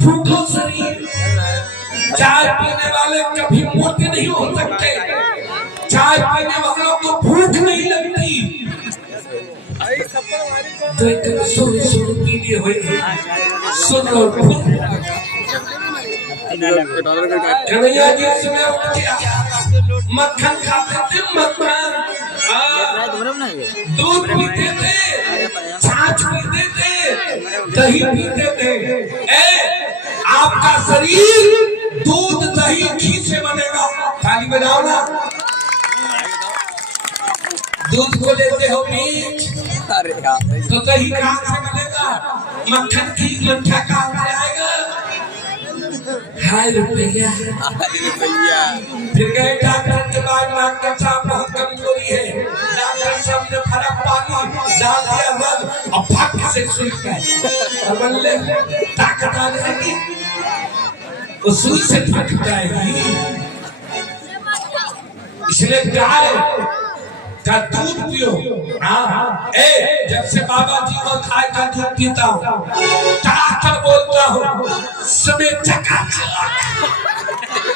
भूखो शरीर। चाय पीने वाले कभी मोटे नहीं हो सकते। चाय पीने वालों को भूख नहीं लगती। तो एक सुन पीने हुए सुन और कन्हैया जी सुबह उठ के मक्खन खाते थे। मक्खन दूध पीते थे, छाछ पीते थे, दही पीते थे। आपका शरीर दूध दही घी से बनेगा। थाली बनाओ ना। दूध को लेते हो मीठ, तो दही कहाँ से बनेगा? मक्खन घी मट्ठा कहाँ से आएगा? हाय रुपया। फिर गए डॉक्टर के पास। डॉक्टर साहब बहुत कमजोरी है। डॉक्टर साहब ने फर्क पानी डाल दिया रग और भाग से सुई पे और बल्ले ताकत आ जाएगी। वो सुई से थक जाएगी। इसलिए गाय का दूध पियो। जब से बाबा जी को गाय का दूध पीता हूँ, डॉक्टर बोलता हूँ समय चकाचक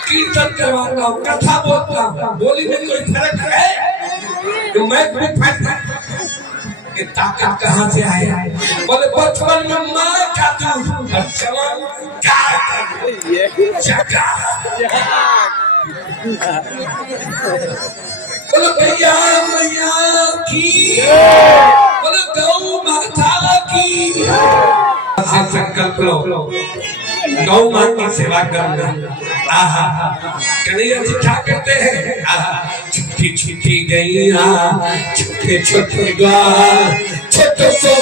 कीर्तन करवाता हूँ, कथा बोलता हूँ। बोली में कोई फर्क है? तो मैं कोई फर्क ये ताकत कहाँ से आया? बोले बचपन में माँ का दूध और जवान गाय का दूध। बोलो भैया मैया की, बोलो गौ माता की। संकल्प लो, गौ माँ की सेवा करना। कन्हैया जी क्या कहते हैं? छुट्टी छुट्टी गैया, छोटे छोटे ग्वाल, छोटे सो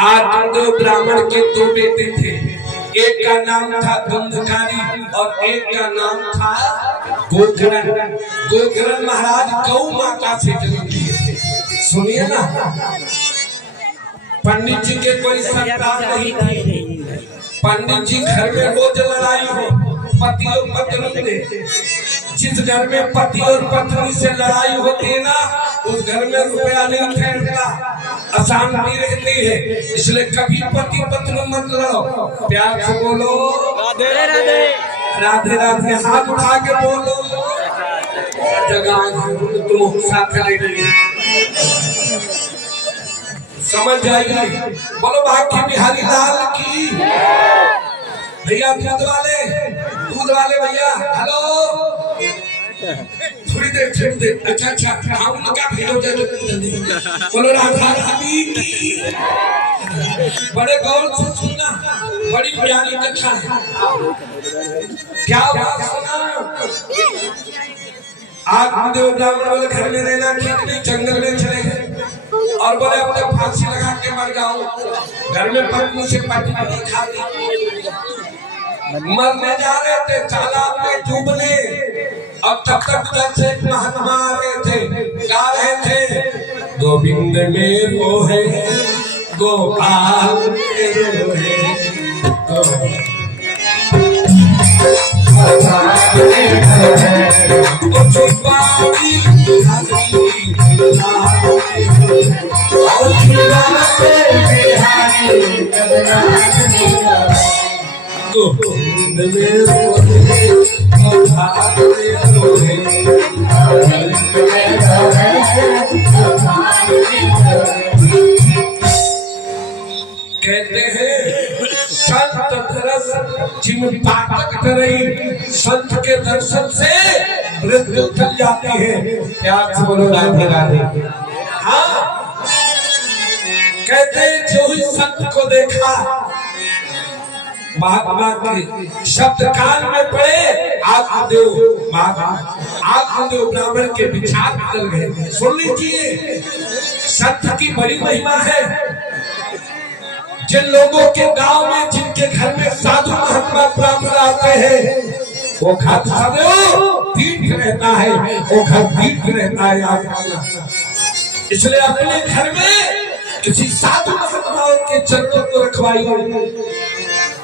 आत्मदेव ब्राह्मण के दो बेटे थे। एक का नाम था धुंधकारी और एक का नाम था गोकरण। गोकरण महाराज गौ माता से जन्म लिए थे। सुनिए ना, पंडित जी के कोई सरकार नहीं थी। पंडित जी घर में रोज लड़ाई हो, पति और पत्नी ने। जिस घर में पति और पत्नी से लड़ाई होती है ना, उस घर में रुपया नहीं ठहरता, अशांति रहती है। इसलिए कभी पति पत्नी मत लड़ो, प्यार से बोलो राधे राधे, राधे राधे, हाथ उठा के बोलो जगह तुम साथ रहेगी। समझ जाइए। बोलो भाग्य बिहारी लाल की। भैया दूध वाले भैया, हेलो। थोड़ी देर। अच्छा हम लोग क्या भेड़ो जाए? बोलो राधा रानी की। बड़े गौर से सुनना, बड़ी प्यारी कथा है। क्या बात सुना? आत्मदेव ब्राह्मण वाले घर में रहना ठीक नहीं, जंगल में और बोले अब तो फांसी लगा के मर जाऊं। घर में पत्नी से पत्नी नहीं खाती, मरने जा रहे थे तालाब में डूबने, अब तब तक उधर से एक महात्मा आ रहे थे, गा रहे थे गोविंद मेरो है गोपाल मेरो है कहते हैं संत तरस जिन पातक तरई, संत के दर्शन से मृत्यु टल जाती है। प्यार से बोलो राधे राधे। हाँ, कहते हैं जो ही संत को देखा महात्मा के शब्द काल में पड़े, आत्मदेव आत्मदेव ब्राह्मण के विचार बदल गए। सुन लीजिए, संत की बड़ी महिमा है। जिन लोगों के गांव में, जिनके घर में साधु महात्मा ब्राह्मण आते हैं, वो घर तीर्थ रहता है, वो घर तीर्थ रहता है। याद, इसलिए अपने घर में किसी साधु महात्माओं के चरणों को रखवाइए,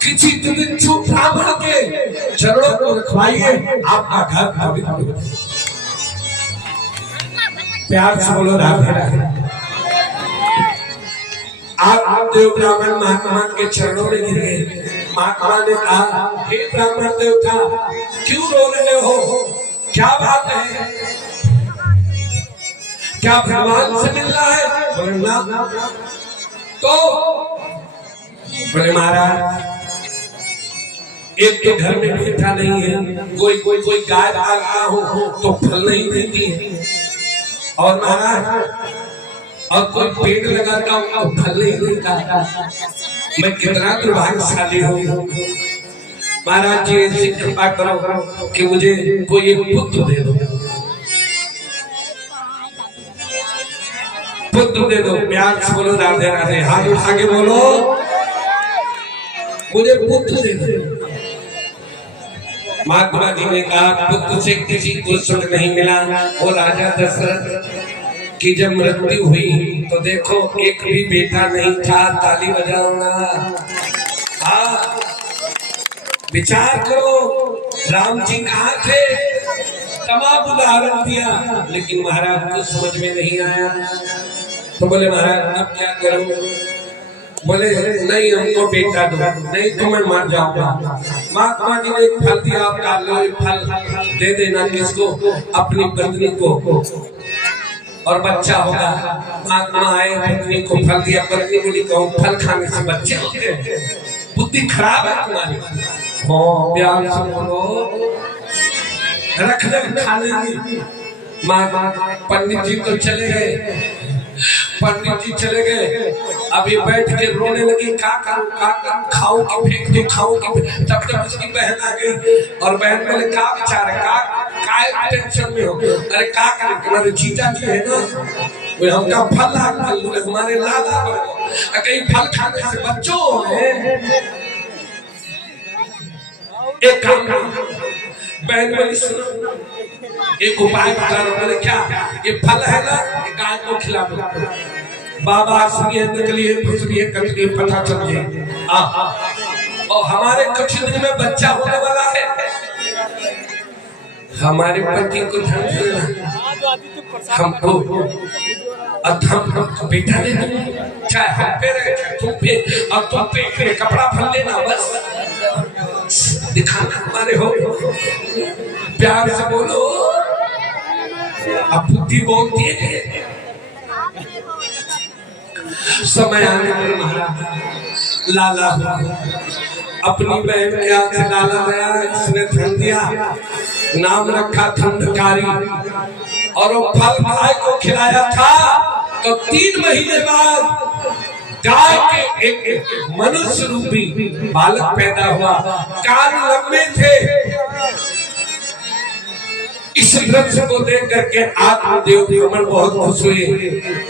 किसी दिव्यचु ब्राह्मण के चरणों को रखवाइए, आपका घर पवित्र हो जाए। प्यार से बोलो राधे राधे। आप देव ब्राह्मण महात्मा के चरणों में गिर गए। महात्मा ने कहा, हे ब्राह्मण देवता, क्यों रो रहे हो? क्या बात है? क्या भगवान से मिलना है? बोलना। तो बोले महाराज, एक तो घर में बेटा नहीं है, कोई गाय पाल रहा हो तो फल नहीं देती है, और महाराज और कोई पेड़ लगाता हूँ तो फल नहीं देता। मैं कितना दुर्भाग्यशाली हूँ। महाराज जी ऐसी कृपा करो कि मुझे कोई एक पुत्र दे दो, पुत्र दे दो। प्यार से बोलो राधे राधे। हाथ उठा के बोलो, मुझे पुत्र दे दो। महात्मा जी ने कहा, पुत्र से किसी को सुख नहीं मिला। वो राजा दशरथ की जब मृत्यु हुई तो देखो एक भी बेटा नहीं था। ताली बजाऊंगा। हाँ, विचार करो, राम जी कहाँ थे? तमाम उदाहरण दिया, लेकिन महाराज को समझ में नहीं आया। तो बोले महाराज अब क्या करूं? बोले नहीं, हमको बेटा दो, नहीं तो मैं मर जाऊंगा। महात्मा जी ने एक फल दिया, आप डाल लो, फल दे देना किसको? अपनी पत्नी को, और बच्चा होगा। महात्मा आए, पत्नी को फल दिया। पत्नी बोली, कहूँ फल खाने से बच्चे होंगे? बुद्धि खराब है तुम्हारी। प्यार से बोलो, रख दे खा लेंगी। पंडित जी तो चले गए, पंडित जी चले गए। अभी बैठ के रोने लगी, का करूं, खाऊं कि फेंक दूं, खाऊं कि। तब तक उसकी बहन आ गई, और बहन बोले, का विचार है, का टेंशन में हो? अरे का करें, तुम्हारे जीजा जी है ना, वो हमका फल हमारे लाला कहीं फल खाने से बच्चों एक काम, बहन बोली सुनो, एक उपाय बता रहा। बोले क्या? ये फल है ना, गाय को खिला दो। बाबा असली है, नकली है, फसली है, कटली है, पता चल जाए। और हमारे कुछ दिन में बच्चा होने वाला है। हमारे पति को हमको बेटा दे दो, चाहे हम पे रहे, चाहे तुम पे, और तुम पे कपड़ा भर लेना, बस दिखाना हमारे हो। प्यार से बोलो, अब बुद्धि बोलती है। समय आने पर महाराज लाला अपनी बहन के हाथ से लाला गया, इसने धन दिया, नाम रखा धंधकारी, और वो फल गाय को खिलाया था। तो 3 महीने बाद गाय के एक मनुष्य रूपी बालक पैदा हुआ। कान लंबे थे, इस इस दृश्य को देख करके आत्मदेव कमल बहुत खुश हुए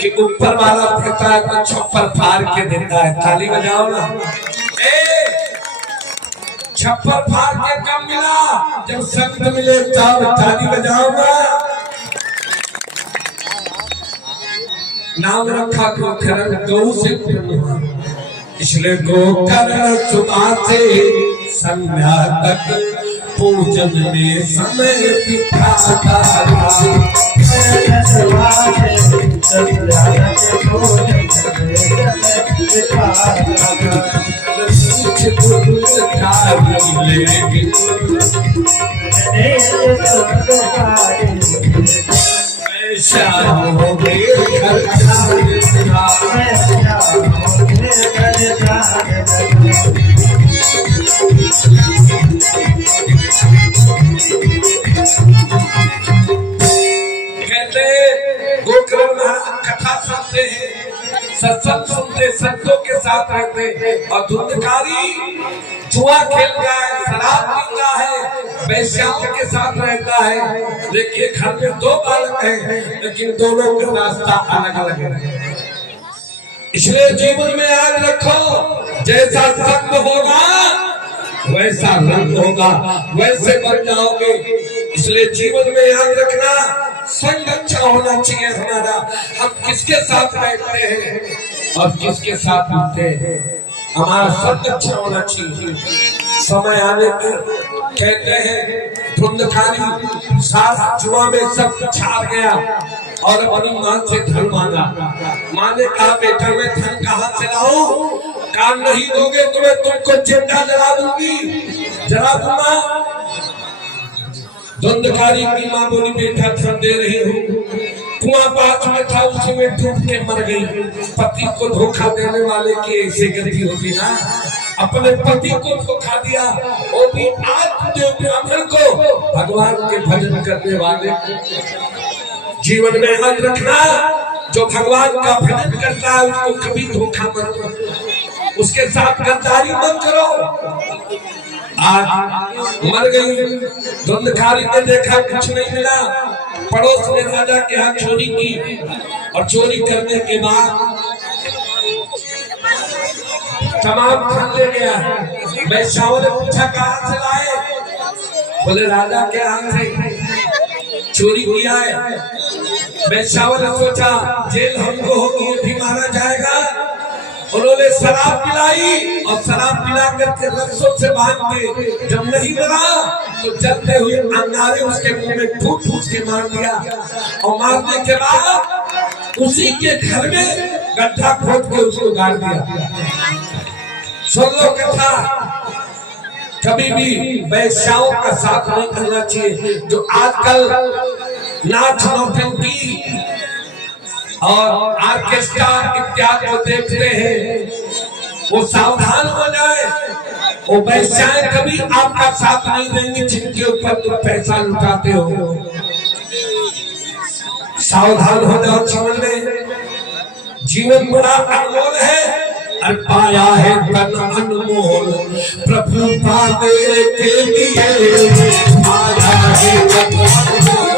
कि ऊपर वाला कहता है तो छप्पर फाड़ के देता है। ताली बजाओ ना। छप्पर फाड़ के कब मिला? जब संत मिले तब। ताली बजाओ ना। नाम रखा गोकर्ण, गौ से इसलिए गोकर्ण सुबह से संध्या तक पूजन में समय बिताता कथा सुनते हैं, सत्संग सुनते, संतों के साथ रहते और धुंधकारी जुआ खेलता है, शराब पीता है, वैश्याओं के साथ रहता है। देखिए घर में दो बालक हैं लेकिन दोनों का रास्ता अलग अलग है। इसलिए जीवन में याद रखो, जैसा संग होगा वैसा रंग होगा, वैसे बन जाओगे। इसलिए जीवन में याद रखना, संग अच्छा होना चाहिए हमारा। हम किसके साथ बैठते हैं और किसके साथ उठते हैं, हमारा संग अच्छा होना चाहिए। समय आने पर कहते हैं धुंधकारी सारा जुआ में सब छा गया और अपनी मां से धन मांगा। मां ने कहा बेटा मैं धन कहाँ से लाऊं? काम नहीं दोगे तो मैं तुमको जिंदा जला दूंगी, जला दूंगा। धुंधकारी की मां बोली बेटा धन दे रही हूँ। कुआं पास में था, उसी में डूब के मर गई। पति को धोखा देने वाले की ऐसी गति होती ना। अपने पति को धोखा दिया, वो भी आत्मदेव ब्राह्मण को, भगवान के भजन करने वाले। जीवन में याद रखना, जो भगवान का भजन करता है उसको कभी धोखा मत करो, उसके साथ गद्दारी मत करो। आज मर गई, धुंधकारी ने देखा कुछ नहीं मिला, पड़ोस में राजा के यहाँ चोरी की और चोरी करने के बाद तमाम धन ले गया। वैश्याओं ने पूछा कहाँ से लाए? बोले राजा के यहाँ से चोरी किया है। वैश्याओं ने सोचा जेल हमको होगी, ये भी मारा जाएगा। उन्होंने शराब पिलाई और शराब पिला करके रस्सों से बांध के, जब नहीं मरा तो जलते हुए अंगारे उसके मुंह में फूट फूट के मार दिया। और मारने के बाद उसी के घर में गड्ढा खोद के उसको गाड़ दिया। सुन लो कथा, कभी भी वैश्याओं का साथ नहीं करना चाहिए। जो आजकल नाच नौटंकी और ऑर्केस्ट्रा इत्यादि को देखते हैं, वो सावधान हो जाए। वो वैश्याएं कभी आपका साथ नहीं देंगे जिनके ऊपर तुम पैसा लुटाते हो। सावधान हो जाओ जीवन में। जीवन बड़ा अनमोल है और पाया है तन अनमोल, प्रभु पाने के लिए आया है तन अनमोल।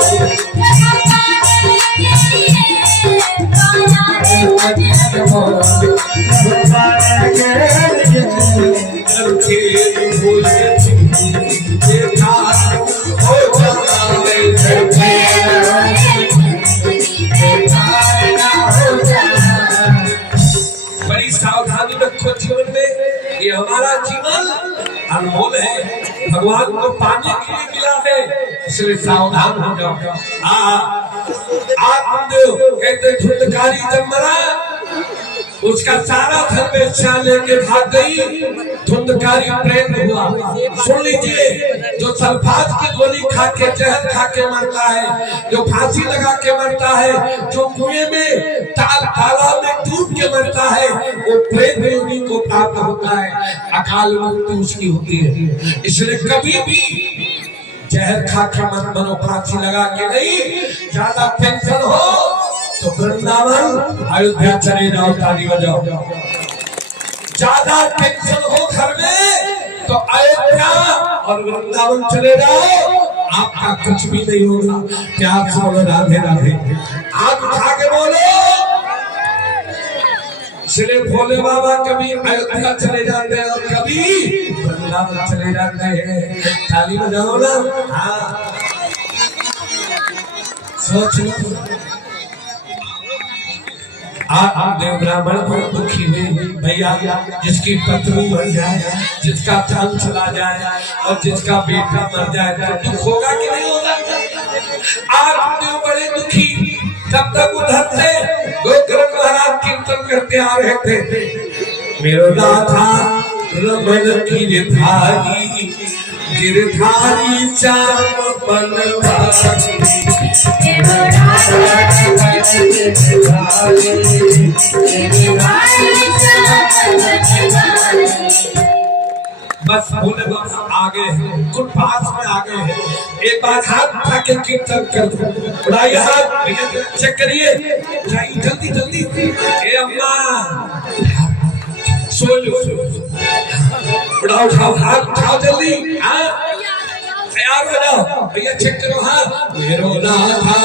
बड़ी सावधानी रखो जीवन में, ये हमारा जीवन अनमोल है, भगवान को पाने के लिए मिला है, इसलिए सावधान हो जाओ। आत्मदेव कहते धुंधकारी जब मरा, उसका सारा धन बेचा लेके भाग गई। धुंधकारी प्रेम हुआ। सुन लीजिए, जो सल्फात की गोली खा के, जहर खा के मरता है, जो फांसी लगा के मरता है, जो कुएं में तालाब में डूब के मरता है, वो प्रेम योगी को प्राप्त होता है, अकाल मृत्यु उसकी होती है। इसलिए कभी भी जहर खा के मत मरो, फांसी लगा के नहीं। ज्यादा टेंशन हो तो वृंदावन अयोध्या चले जाओ, ताली बजाओ। ज्यादा टेंशन हो घर में तो अयोध्या और वृंदावन चले जाओ, आपका कुछ भी नहीं होगा। प्यार से बोलो राधे राधे। हाथ उठा के बोलो। इसलिए भोले बाबा कभी अयोध्या चले जाते हैं और कभी वृंदावन चले जाते हैं। ताली बजाओ ना। हाँ सोच लो। आप देव ब्राह्मण बहुत दुखी हुए भैया, जिसकी पत्नी मर जाए, जिसका धन चला जाए और जिसका बेटा मर जाए तो दुख होगा कि नहीं होगा? आप देव बड़े दुखी। तब तक उधर से गोकर्ण महाराज कीर्तन करते आ रहे थे। मेरो नाथा रमन गिरधारी, गिरधारी चाम बनवारी। बस भोले बाबा आगे कुछ पास में आगे है। एक बार हाथ उठा के कीर्तन कर दो। उठाइए हाथ, चेक करिए, उठाइए जल्दी जल्दी। ए अम्मा सो लो, उठाओ उठाओ हाथ उठाओ जल्दी। हाँ तैयार हो जाओ भैया, चेक करो। हाँ मेरो नाथा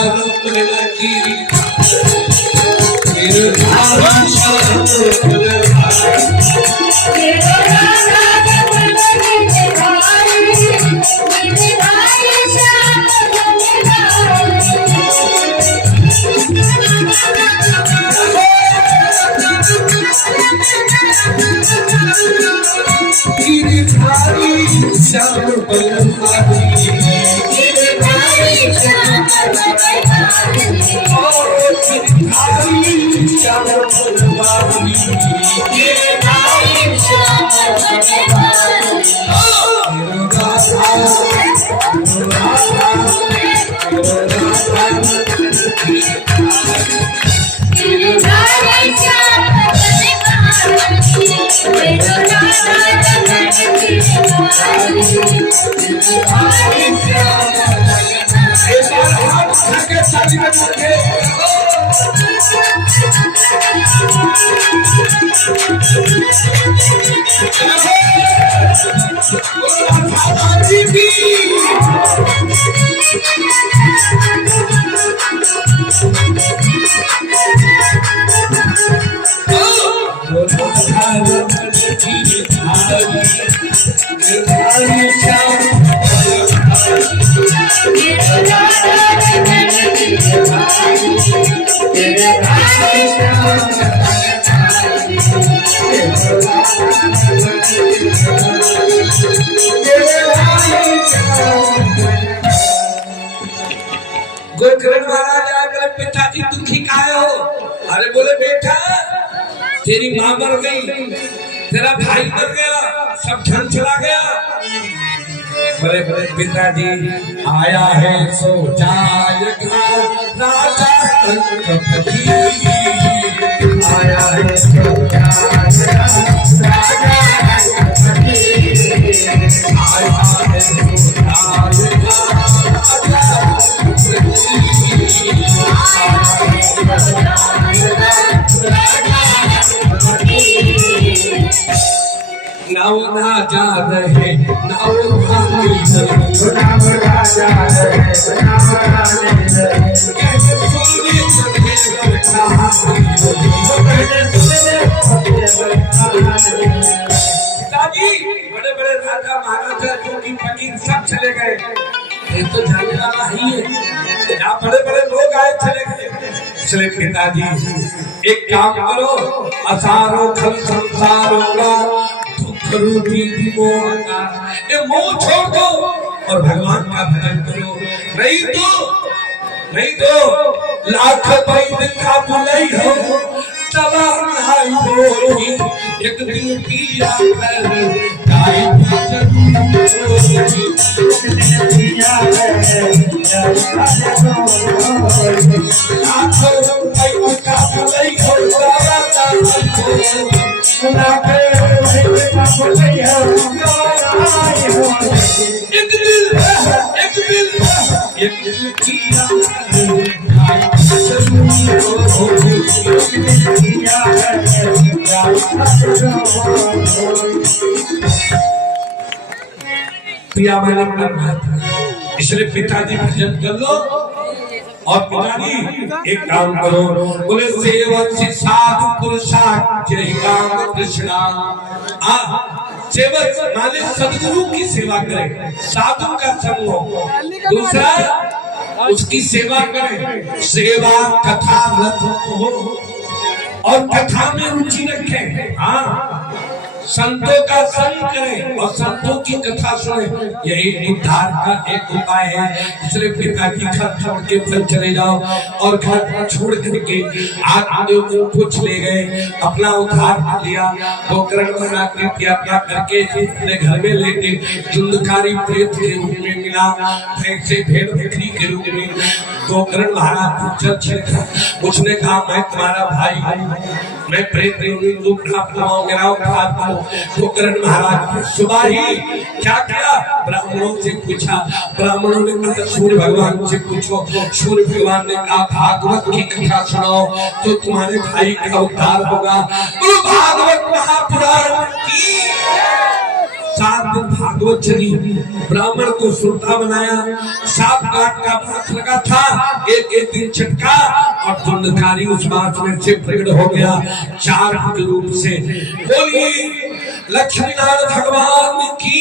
गोकर्ण महाराज आकर पिताजी दुखी काहे हो? अरे बोले बेटा तेरी माँ मर गई, तेरा भाई मर गया, सब धन चला गया। बड़े बड़े पिताजी आया है सो जाएगा राजा कंकपति, आया है सो जाएगा राजा कंकपति, आया है सो जाएगा नाव राजा रहे नाव राजा रहे नाव राजा पिताजी बड़े बड़े राजा महाराजा जोगी फकीर सब चले गए, ये तो जाने वाला ही है। यहाँ बड़े बड़े लोग आए चले गए। इसलिए पिताजी एक काम करो, असारो खल संसारोगा दुख रूपी मोहना, ये मोह छोड़ दो और भगवान का भजन करो। नहीं तो लाख पैद का बुलाई हो तबा नहीं होगी, एक दिन पिया कर गाय पिया मैंने इसलिए पिताजी भजन कर लो और पिताजी एक काम करो, बोले सेवक से साधु पुरुषार्थ जय राम कृष्णा। सेवक माने सदगुरु की सेवा करे, साधु का संग हो, दूसरा उसकी सेवा करे, सेवा कथा रत हो और कथा में रुचि रखे। हाँ, संतों का संग करें और संतों की कथा सुने, यही उद्धार का एक उपाय है। इसलिए पिताजी घर छोड़ के फिर चले जाओ और घर छोड़ करके आदमियों को पूछ ले गए, अपना उद्धार कर लिया। गोकर्ण महाराज ने यात्रा करके अपने घर में लेके धुंधकारी प्रेत के रूप में मिला, ऐसे भेड़ बिक्री के रूप में गोकर्ण महाराज छिड़का। उसने कहा मैं तुम्हारा भाई, मैं प्रेत गोकर्ण महाराज सुबह ही क्या किया, ब्राह्मणों से पूछा। ब्राह्मणों ने कहा सूर्य भगवान से पूछो। सूर्य भगवान ने कहा भागवत की कथा सुनाओ तो तुम्हारे भाई का उद्धार होगा। बोलो भागवत महापुराण की। 7 दिन भागवत चली, ब्राह्मण को श्रोता बनाया। 7 गांठ का बात लगा था, एक दिन छटका और धुंधकारी उस बात में से प्रकट हो गया 4 के रूप से। बोलिए लक्ष्मी नारायण भगवान की।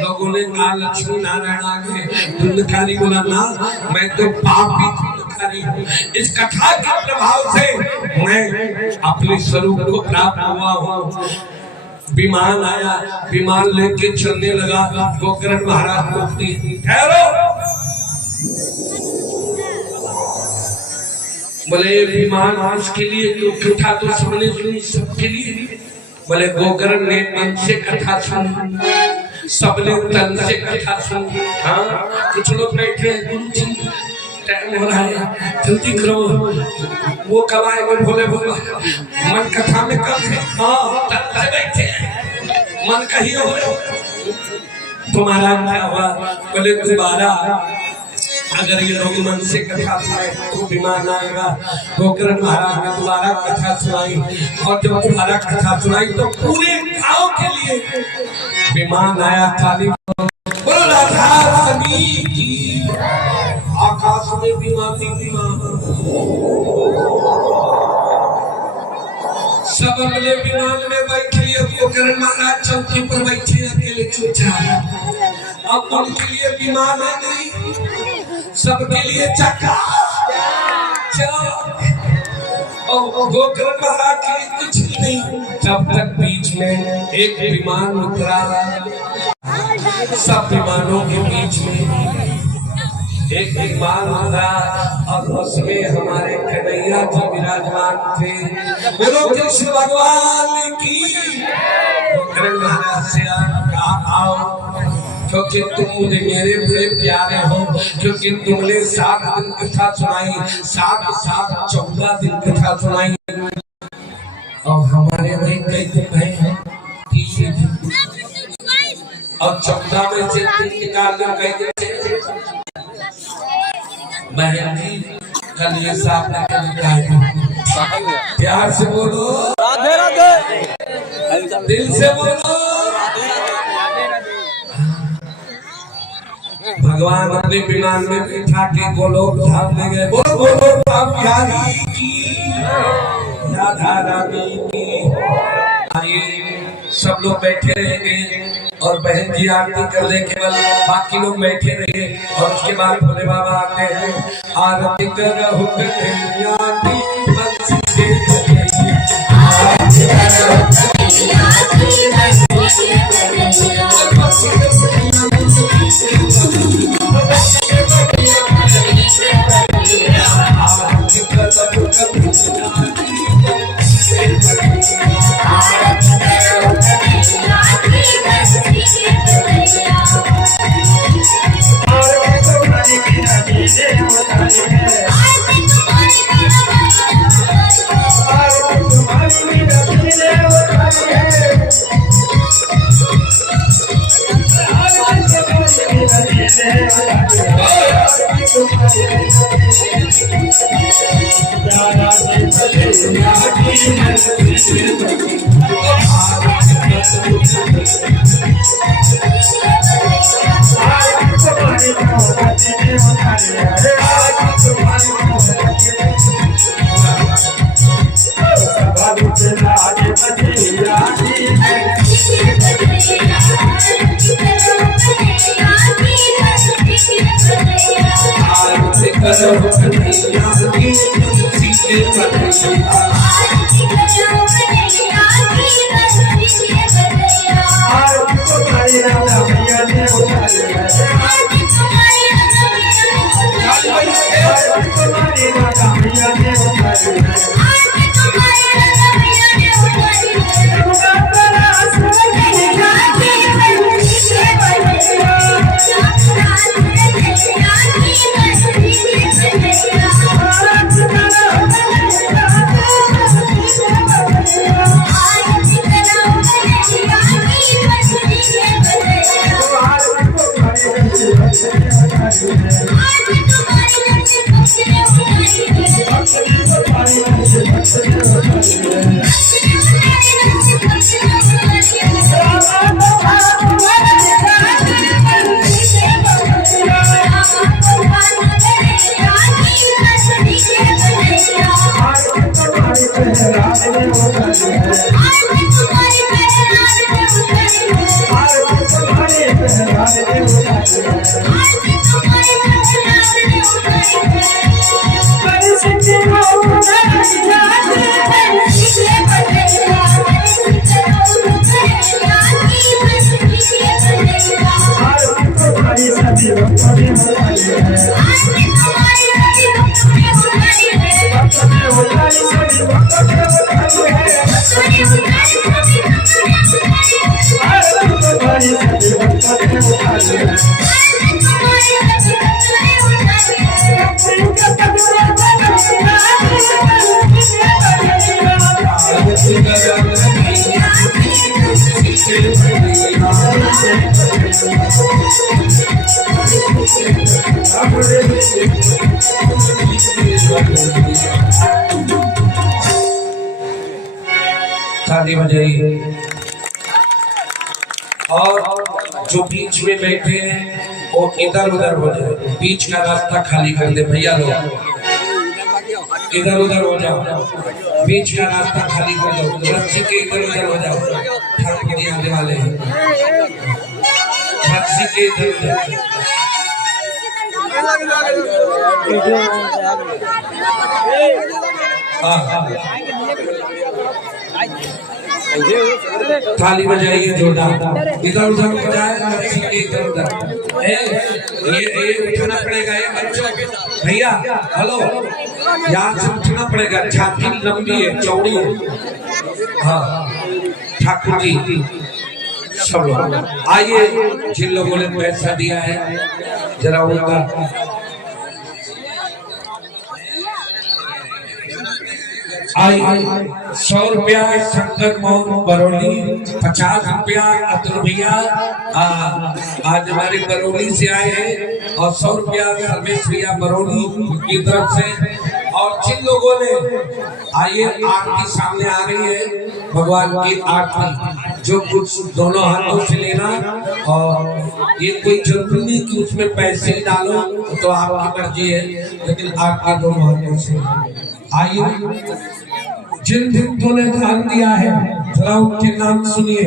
लोगों ने कहा लक्ष्मी नारायण आ गए। धुंधकारी बोला ना, मैं तो पापी धुंधकारी हूँ। इस कथा के प्रभाव से मैं अपने स्वरूप को प्राप्त हुआ हूँ। विमान आया, विमान लेके चलने लगा। गोकर्ण महाराज रोकती, ठहरो। बोले विमान उसके लिए तो कथा तो सबने सुनी, सबके लिए। बोले गोकर्ण ने मन से कथा सुन, सबने तन से कथा सुन। हाँ, कुछ लोग बैठे हैं, गुरु जी टाइम हो रहा है, जल्दी करो। वो कब आएंगे? भोले बोला मन कथा में कब है? हाँ, तन से बैठे हैं, मन कहीं हो रहे। तुम्हारा क्या हुआ? बोले दोबारा अगर ये लोग मन से कथा सुनाए तो विमान आएगा। गोकर्ण महाराज ने दोबारा कथा सुनाई और जब दोबारा कथा सुनाई तो पूरे गांव के लिए विमान आया। काली बोलो राधा रानी की। आकाश में विमान सब अगले विमान में बैठे। गोकर्ण महाराज चौकी पर बैठे अकेले चुपचाप। अब उनके लिए विमान आ गई, सबके लिए चक्का और गोकर्ण महाराज के लिए कुछ नहीं। जब तक बीच में एक विमान उतरा, सब विमानों के बीच में एक विमान उतरा और उसमें हमारे कन्हैया जी विराजमान थे। बोलो कृष्ण भगवान की। गोकर्ण महाराज से आओ, क्योंकि तुम मुझे मेरे बड़े प्यारे हो, क्योंकि तुमने 7 दिन कथा सुनाई, 7 14 दिन कथा सुनाई। और हमारे भाई कैसे भाई हैं 30 दिन और 14 में से 3 निकाल कर कैसे बहन जी कल ये साफ प्यार से बोलो, राधे राधे, दिल से बोलो। भगवान अपने विमान में बैठा के गोलोक धाम ले गए। बोलो गोलोक धाम बिहारी की, राधा रानी की। आइए सब लोग बैठे रहेंगे और बहन जी आरती कर दे, केवल बाकी लोग बैठे रहे। और उसके बाद भोले बाबा आते हैं, आरती करो कन्हैया बंसी से ताली बजाइए। और जो बीच में बैठे हैं वो इधर उधर हो जाए, बीच का रास्ता खाली कर दे भैया लोग, इधर उधर हो जाओ, बीच का रास्ता खाली कर दो, रस्सी के इधर उधर हो जाओ, ठाकुर जी आने वाले हैं, रस्सी के इधर उधर। थाली बजाइए जोरदार, इधर उधर हो जाए, इधर उधर। ये उठना पड़ेगा ये बच्चों, भैया हेलो, यहाँ से उठना पड़ेगा, छाती लंबी है चौड़ी है। हाँ ठाकुर जी सब लोग आइए, जिन लोगों ने पैसा दिया है जरा उनका आई 100 रुपया शंकर मोहन बरौली, 50 रुपया अतुल भैया आज हमारे बरौली से आए हैं, और 100 रुपया सर्वेश भैया बरौली की तरफ से। और जिन लोगों ने आइए, आरती सामने आ रही है, भगवान की आरती, जो कुछ दोनों हाथों से लेना, और ये कोई जरूरी नहीं कि उसमें पैसे डालो, तो आपकी मर्जी है, लेकिन आरती दोनों हाथों से। आइए, जिन भक्तों ने दान दिया है जरा उनके नाम सुनिए।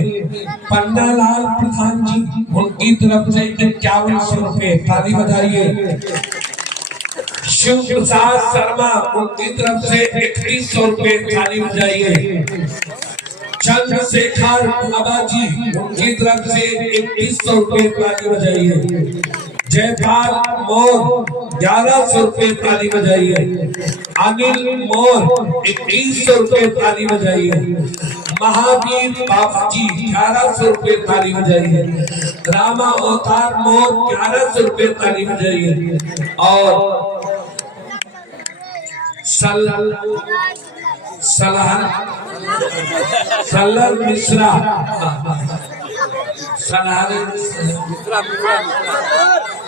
पन्नालाल प्रधान जी, उनकी तरफ से 5100 रुपए, ताली बजाइए। शिव प्रसाद शर्मा, उनकी तरफ से 3100 रुपए, ताली बजाइए। चंद्रशेखर बाबा जी, उनकी तरफ से 3100 रुपए, ताली बजाइए। जयपाल मोर 1100 रुपए, ताली बजाइए। अनिल मोर 2100 रुपए, ताली बजाइए। महावीर बाबा जी 1100 रुपए, ताली बजाइए। रामा अवतार मोर 1100 रुपए, ताली बजाइए। और सलर मिश्रा,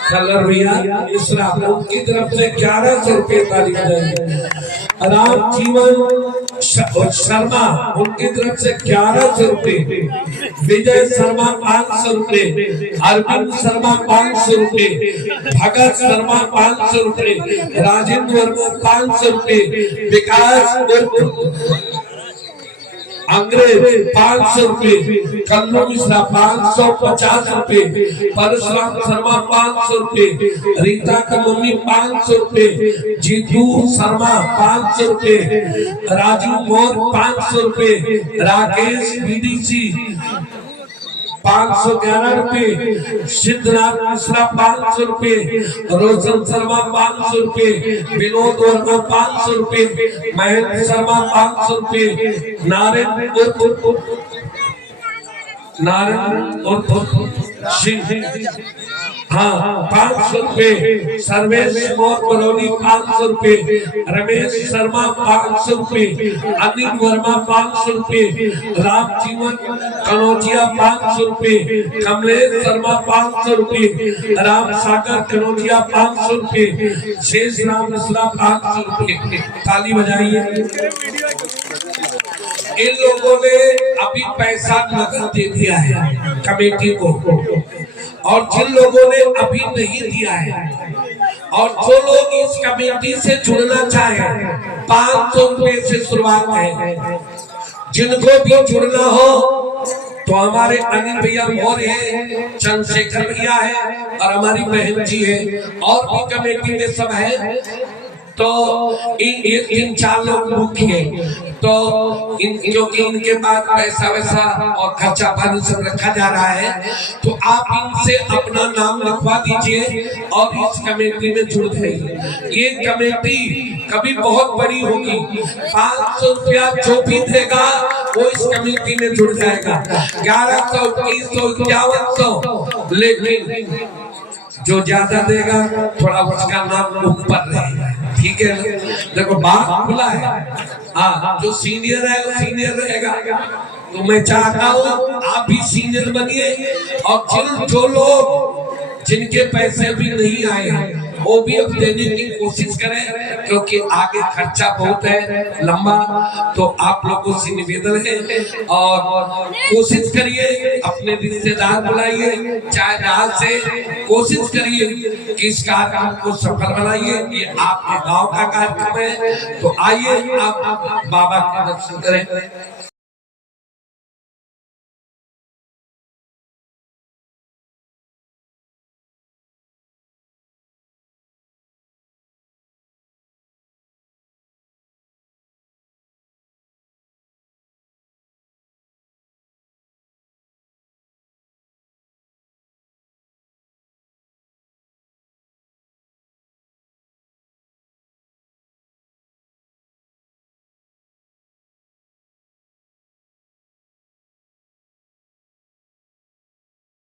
कलर भैया मिश्रा, उनकी तरफ से 1100 रुपए, ताली बजाइए। राम जीवन शर्मा, उनकी तरफ से 1100 रुपए। विजय शर्मा 500 रुपए। अरविंद शर्मा 500 रुपए। भगत शर्मा 500 रुपए। राजेंद्र वर्मा 500 रुपए। विकास अंग्रेज 500 रुपए, कल्लू मिश्रा 550 रुपए, परशुराम शर्मा 500 रुपए, रीता की मम्मी 500 रुपए, जीतू शर्मा 500 रुपए, राजू मोर 500 रुपए, राकेश बीडीसी 511 रुपए, सिद्धनाथ मिश्रा 500 रुपए, रोशन शर्मा 500 रुपए, विनोद वर्मा 500 रुपए, महेंद्र शर्मा 500 रुपए, नारायण सिंह हाँ 500 रुपए, सर्वेश मोर बरौनी 500 रुपए, रमेश शर्मा 500 रुपए, अनिल वर्मा 500 रुपए, राम जीवन कनौजिया 500 रुपए, कमलेश शर्मा 500 रुपए, राम सागर कनौजिया 500 रुपए, शेष राम मिश्रा 500 रुपए। ताली बजाइए। इन लोगों ने अभी पैसा नकद दे दिया है कमेटी को, और जिन लोगों ने अभी नहीं दिया है और जो लोग इस कमेटी से जुड़ना चाहे 500 रुपए से शुरुआत है। जिनको भी जुड़ना हो तो हमारे अनिल भैया और है, चंद्रशेखर भैया है और हमारी बहन जी है और भी कमेटी में सब है। तो इन 4 लोग मुख्य हैं, तो क्योंकि इनके पास पैसा वैसा और खर्चा पानी सब रखा जा रहा है, तो आप इनसे अपना नाम लिखवा दीजिए और इस कमेटी में जुड़ जाइए। ये कमेटी कभी बहुत बड़ी होगी। 500 रुपया जो भी देगा वो इस कमेटी में जुड़ जाएगा। 1100, 2100, 5100, लेकिन जो ज्यादा देगा थोड़ा उसका नाम ऊपर रहेगा। ठीक है ना? देखो बात खुला है। हाँ, जो सीनियर है वो सीनियर रहेगा। तो मैं चाहता हूँ आप भी सीनियर बनिए और जो लोग जिनके पैसे भी नहीं आए हैं वो भी अब देने की कोशिश करें, क्योंकि आगे खर्चा बहुत है लंबा। तो आप लोगों से निवेदन है और कोशिश करिए, अपने रिश्तेदार बुलाइए, चाहे जहां से कोशिश करिए कि इस कार्यक्रम को सफल बनाइए। ये आपके गांव का कार्यक्रम है, तो आइए आप बाबा के दर्शन करें।